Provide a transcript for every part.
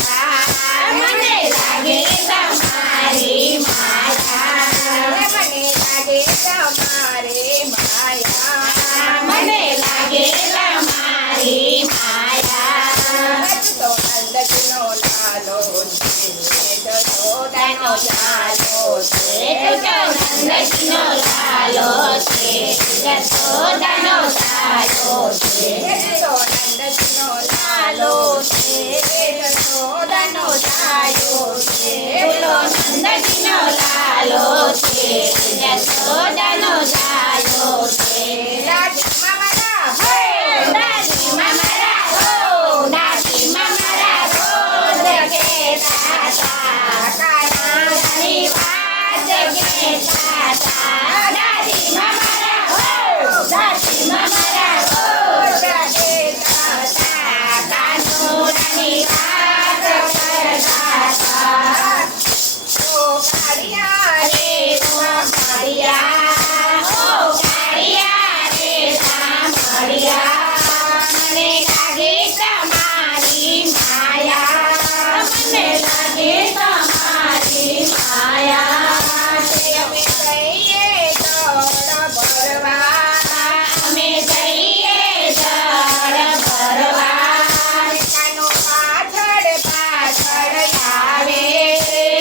મને લાગે તમારી માયા મને લાગે તમારે માયા મને લાગે તમારી માયા તો નંદજીનો લાલો છે જશોદાનો લાલો છે નંદજીનો લાલો છે જશોદાનો લાલો છે તો નંદજીનો લાલો છે જશોદાનો લાલો છે બોલો નંદજીનો લાલો છે જશોદાનો લાલો છે દાદીમાં મારા દાદીમાં મારા હો દાદીમાં મારા રોજ કહેતા હતા કાનાની વાત કહેતા હતા દાદીમાં મારા હો દાદીમાં મારા રોજ કહેતા હતા કાનોડાની વાત કરતા હતા ઓ કાળિયા રે સાંભળ્યા ઓ કાળિયા રે સાંભળ્યા મને લાગે તમારી માયા મને લાગે તમારી માયા અમે જઈએ જળ ભરવા અમે જઈએ જળ ભરવા કાનો પાછળ પાછળ આવે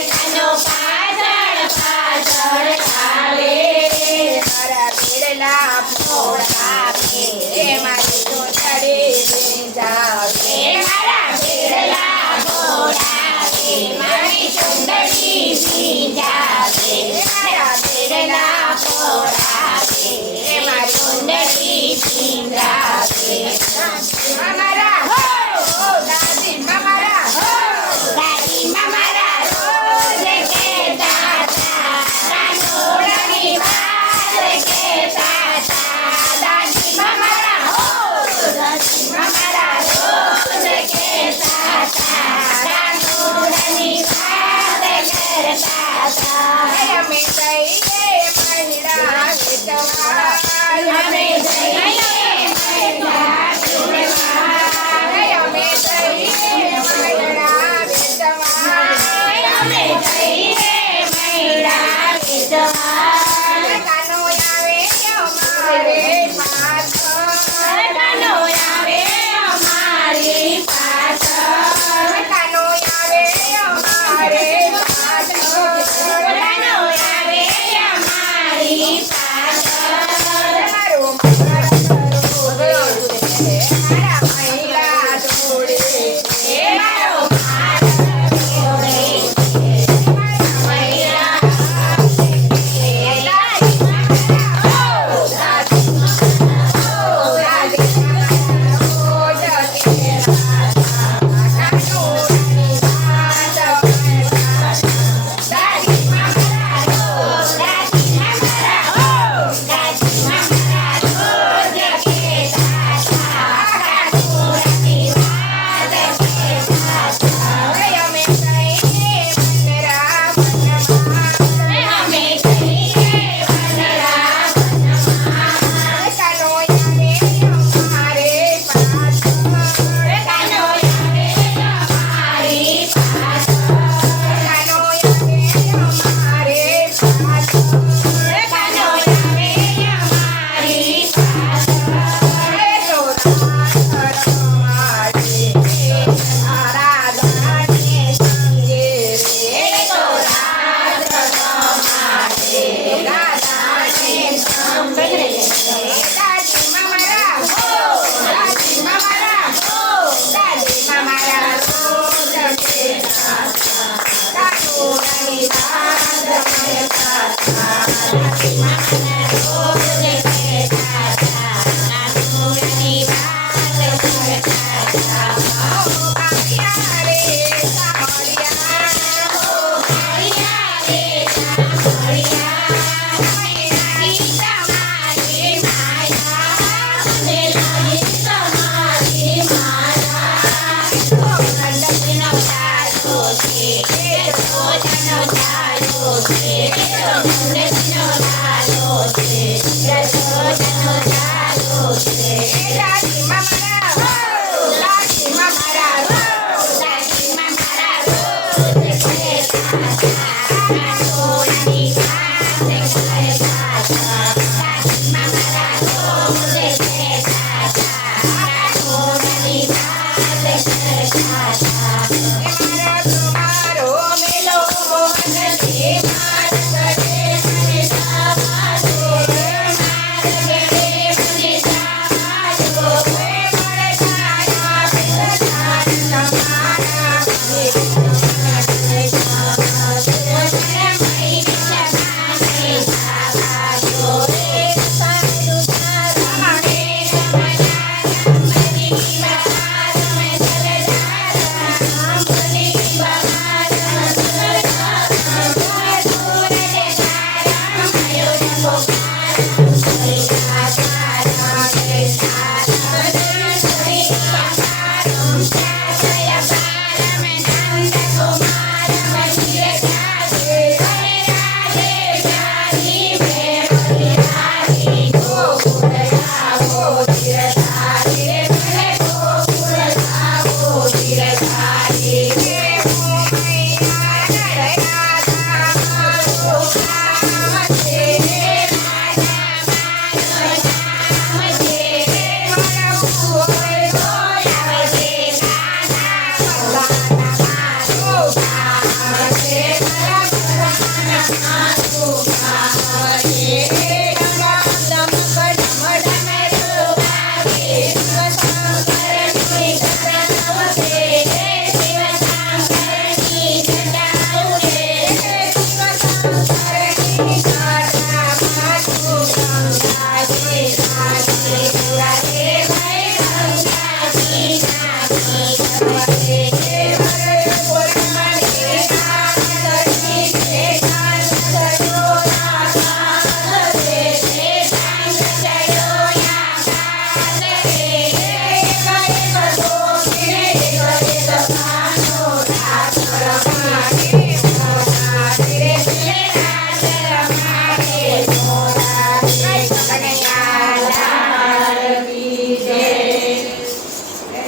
કાનો પાછળ પાછળ આવે મારા પીળલા ફોડા પે મારી ચોટડી જાવે મારા ભેળલા ઘોડાવે મારી ચુંદડી ભીંજાવે મારા ભેળલા ઘોડાવે મારી ચુંદડી ભીંજાવે અમારા હો દાદી મારા હો દાદીમાં મારા રોજ કહેતા હતા કાનોડાની વાત કહેતા હતા દાદીમાં મારા હો દાદીમાં મારા રોજ કહેતા હતા કાનોડાની વાત કરતા હતા અમે જઈએ મહિડા વેચવા અમે જઈએ મહિલા વિધવા. અમે જઈએ મહિડા વેચવા અમે જઈએ મહિલા વિધવા. કાનો આવે અમારે પાછળ કાનો આવે અમારી પાછળ કાનો આવે અમારે પાછળ કાનો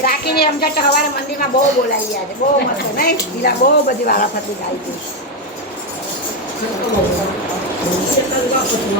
રાખીને એમ કે સવારે મંદિરમાં બહુ બોલાવી ગયા છે, બહુ મસ્ત નહીં બીજા બહુ બધી વારાફરતી ગાઈ હતી.